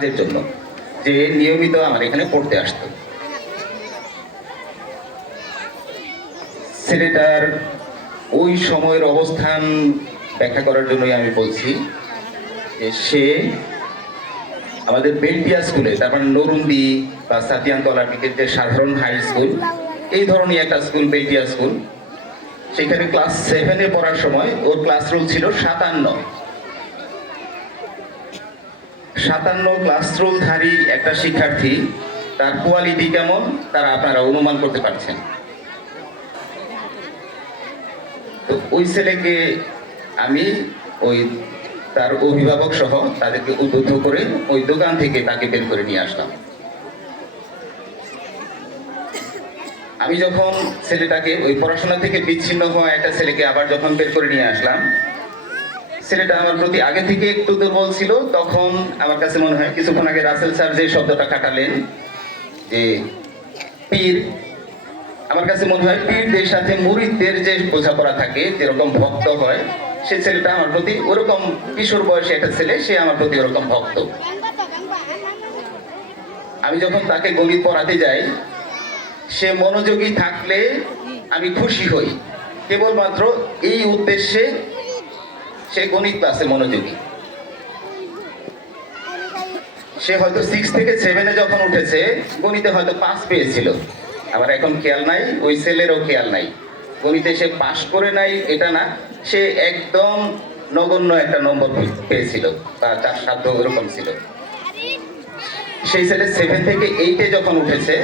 কাজের জন্য, যে নিয়মিত আমার এখানে পড়তে আসতো। ছেলেটার ওই সময়ের অবস্থান ব্যাখ্যা করার জন্যই আমি বলছি যে সে আমাদের বেলপিয়া স্কুলে তারপর নরুন্দি বা সাতিয়ানতলা দিকের যে সাধারণ হাই স্কুল এই ধরনের একটা স্কুল, বেলপিয়া স্কুল। সেখানে ক্লাস সেভেনে পড়ার সময় ওর ক্লাস রুল ছিল সাতান্ন। সাতান্ন ক্লাসরুমধারী একটা শিক্ষার্থী, তার কোয়ালিটি কেমন, তারা আপনারা অনুমান করতে পারছেন। তো ওই ছেলেকে আমি, ওই তার অভিভাবক সহ তাদেরকে উদ্বুদ্ধ করে ওই দোকান থেকে তাকে বের করে নিয়ে আসলাম। আমি যখন ছেলেটাকে ওই পড়াশোনা থেকে বিচ্ছিন্ন হওয়া একটা ছেলেকে আবার যখন বের করে নিয়ে আসলাম ছেলেটা আমার প্রতি আগে থেকে একটু দুর্বল ছিল, তখন আমার কাছে মনে হয় কিছুক্ষণ আগে রাসেল স্যার যে শব্দটা কাটালেন, যে পীর, আমার কাছে মনে হয় পীরদের সাথে মুরিদদের যে বোঝাপড়া থাকে, যেরকম ভক্ত হয়, সে ছেলেটা আমার প্রতি ওরকম কিশোর বয়সে একটা ছেলে, সে আমার প্রতি ওরকম ভক্ত। আমি যখন তাকে গণিত পড়াতে যাই, সে মনোযোগী থাকলে আমি খুশি হই। কেবলমাত্র এই উদ্দেশ্যে সে গণিত ক্লাসে মনোযোগী। সে হয়তো সিক্স থেকে সেভেনে যখন উঠেছে, গণিতে হয়তো পাস পেয়েছিল। আবার এখন খেয়াল নাই, ওই ছেলেরও খেয়াল নাই। গণিতে সে পাশ করে নাই, এটা না, সে একদম নগণ্য একটা নম্বর পেয়েছিল, বা তার সাধ্য ওরকম ছিল। সেই ছেলে সেভেন থেকে এইটে যখন উঠেছে,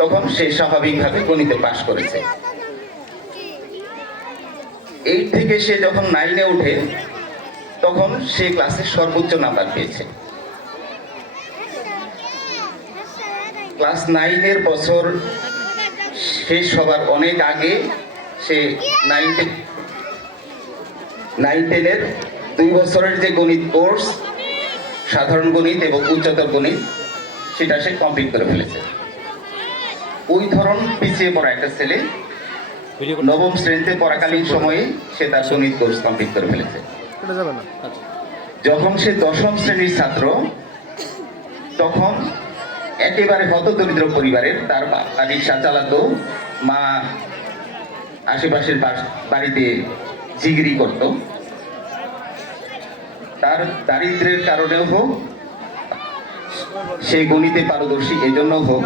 তখন সে স্বাভাবিকভাবে গণিতে পাশ করেছে। এইট থেকে সে যখন নাইনে উঠে, তখন সে ক্লাসে সর্বোচ্চ নাম্বার পেয়েছে। ক্লাস নাইনের বছর শেষ হবার অনেক আগে সে নাইন নাইন টেনের দুই বছরের যে গণিত কোর্স, সাধারণ গণিত এবং উচ্চতর গণিত, সেটা সে কমপ্লিট করে ফেলেছে। ওই ধরন পিছিয়ে পড়া একটা ছেলে নবম শ্রেণীতে পড়াকালীন সময়ে সে তার গণিত কোর্স কমপ্লিট করে ফেলেছে। না। যখন সে দশম শ্রেণির ছাত্র তখন একেবারে হত দরিদ্র পরিবারের তার রিক্সা চালাতো মা আশেপাশের বাড়িতে জিগিরি করত। তার দারিদ্রের কারণেও হোক সে গণিতে পারদর্শী এজন্য হোক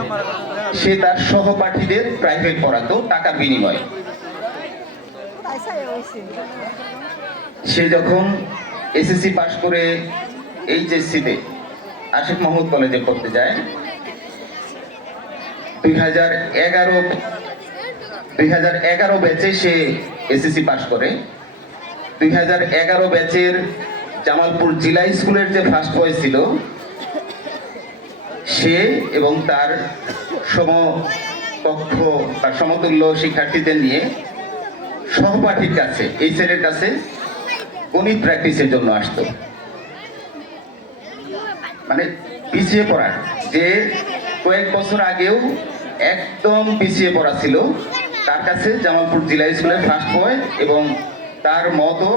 সে তার সহপাঠীদের প্রাইভেট পড়াতো টাকার বিনিময়ে। সে যখন এসএসসি পাশ করে এইচএসসিতে আশিক মাহমুদ কলেজে পড়তে যায়, দুই হাজার এগারো, দুই হাজার এগারো ব্যাচে সে এসএসসি পাশ করে। দুই হাজার এগারো ব্যাচের জামালপুর জেলা স্কুলের যে ফার্স্ট বয় ছিল, সে এবং তার সমকক্ষ বা সমতুল্য শিক্ষার্থীদের নিয়ে সহপাঠীর কাছে, এই ছেলের কাছে গণিত প্র্যাকটিসের জন্য আসতো। মানে পিছিয়ে পড়া, যে কয়েক বছর আগেও একদম পিছিয়ে পড়া ছিল। তার কাছে জামালপুর জেলা স্কুলের ফার্স্ট বয় এবং তার মতো